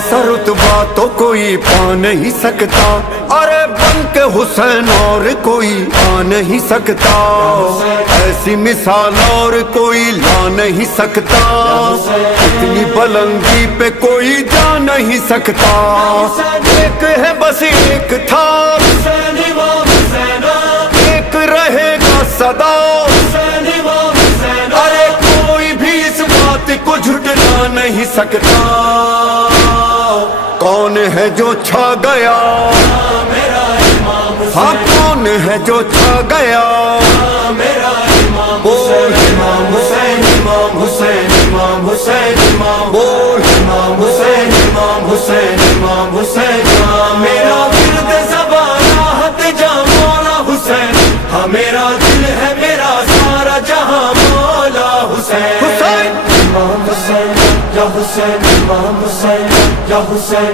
सा रुतबा तो कोई पा नहीं सकता, अरे बन के हुसैन और कोई आ नहीं सकता, ऐसी मिसाल और कोई ला नहीं सकता, इतनी बुलंदी पे कोई जा नहीं सकता। एक है बस एक था, एक रहेगा सदा, अरे कोई भी इस बात को झुठला नहीं सकता। कौन है जो छा गया, हाँ कौन है जो छा गया, बोल इमाम हुसैन, इमाम हुसैन, इमाम हुसैन, इमाम बोल इमाम हुसैन, इमाम हुसैन, इमाम हुसैन। मेरा दिल ज़बान राहत जा मौला हुसैन, हाँ मेरा दिल है मेरा सारा जहां मौला हुसैन। हुसैन इमाम हुसैन या हुसैन, इमाम हुसैन या हुसैन।